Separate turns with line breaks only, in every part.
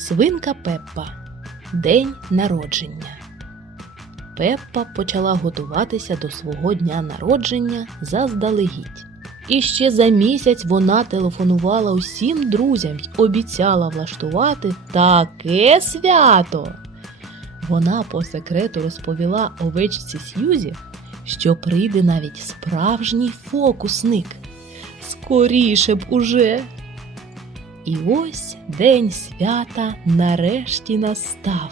Свинка Пеппа. День народження. Пеппа почала готуватися до свого дня народження заздалегідь. І ще за місяць вона телефонувала усім друзям й обіцяла влаштувати таке свято. Вона по секрету розповіла овечці Сьюзі, що прийде навіть справжній фокусник. Скоріше б уже. І ось день свята нарешті настав.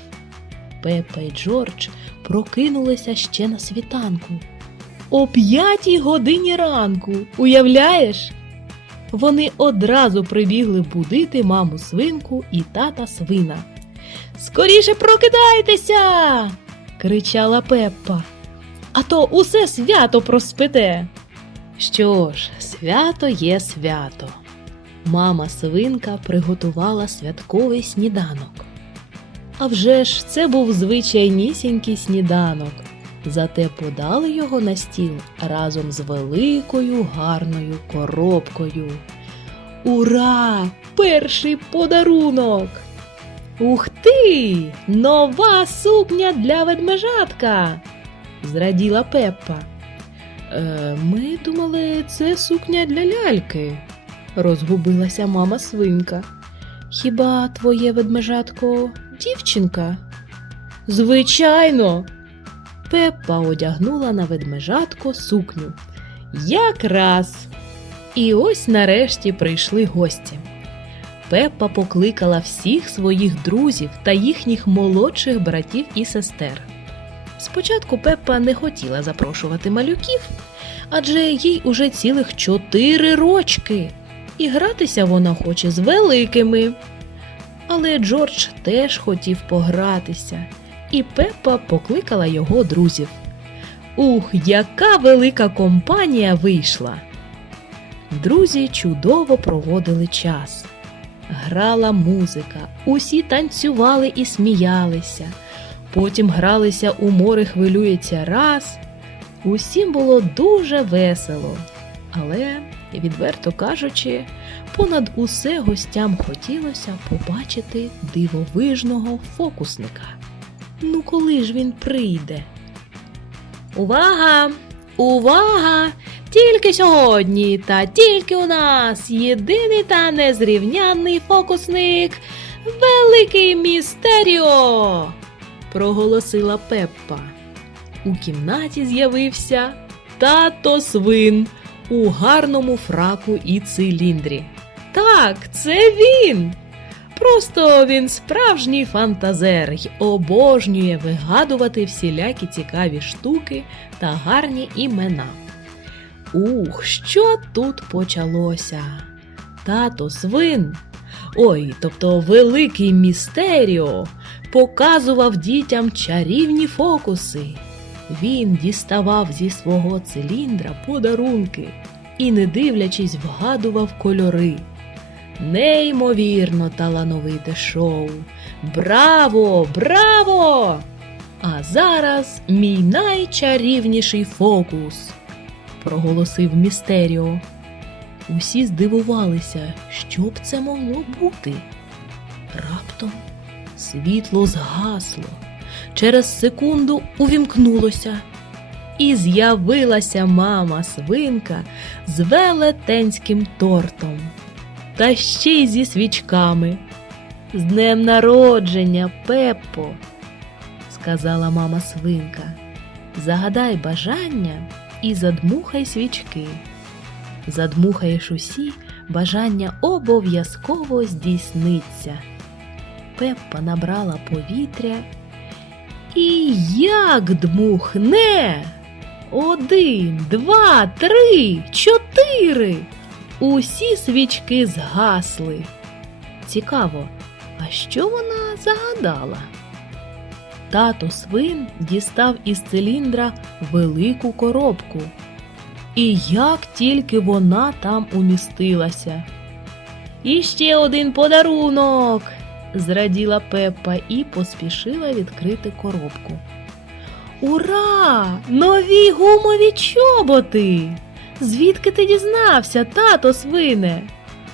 Пепа і Джордж прокинулися ще на світанку. О п'ятій годині ранку, уявляєш? Вони одразу прибігли будити маму свинку і тата свина. Скоріше прокидайтеся. кричала Пеппа. А то усе свято проспите. Що ж, свято є свято. Мама свинка приготувала святковий сніданок. А вже ж це був звичайнісінький сніданок, зате подали його на стіл разом з великою гарною коробкою. Ура! Перший подарунок! Ух ти! Нова сукня для ведмежатка! зраділа Пеппа. Е, ми думали, це сукня для ляльки, розгубилася мама свинка. Хіба твоє ведмежатко дівчинка? Звичайно. Пеппа одягнула на ведмежатко сукню. Якраз. І ось нарешті прийшли гості. Пеппа покликала всіх своїх друзів та їхніх молодших братів і сестер. Спочатку Пеппа не хотіла запрошувати малюків, адже їй уже цілих чотири рочки, і гратися вона хоче з великими. Але Джордж теж хотів погратися, і Пеппа покликала його друзів. Ух, яка велика компанія вийшла! Друзі чудово проводили час. Грала музика, усі танцювали і сміялися. Потім гралися у море хвилюється раз. Усім було дуже весело. Але, відверто кажучи, понад усе гостям хотілося побачити дивовижного фокусника. Ну, коли ж він прийде? Увага! Увага! Тільки сьогодні та тільки у нас єдиний та незрівнянний фокусник Великий Містеріо! проголосила Пеппа. У кімнаті з'явився тато свин у гарному фраку і циліндрі. Так, це він. Просто він справжній фантазер й обожнює вигадувати всілякі цікаві штуки та гарні імена. Ух, що тут почалося? Тато свин. Ой, тобто великий містеріо показував дітям чарівні фокуси. Він діставав зі свого циліндра подарунки і, не дивлячись, вгадував кольори. Неймовірно талановите шоу. Браво! Браво! А зараз мій найчарівніший фокус, проголосив Містеріо. Усі здивувалися, що б це могло бути. Раптом світло згасло, через секунду увімкнулося, і з'явилася мама свинка з велетенським тортом, та ще й зі свічками. З днем народження, Пеппо, сказала мама свинка. Загадай бажання і задмухай свічки. Задмухаєш усі, бажання обов'язково здійсниться. Пеппа набрала повітря і як дмухне. Один, два, три, чотири. Усі свічки згасли. Цікаво, а що вона загадала? Тато свин дістав із циліндра велику коробку. І як тільки вона там умістилася. І ще один подарунок. Зраділа Пеппа і поспішила відкрити коробку. Ура! Нові гумові чоботи! Звідки ти дізнався, тато свине?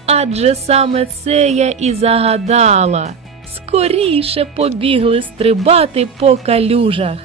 Адже саме це я і загадала. скоріше побігли стрибати по калюжах.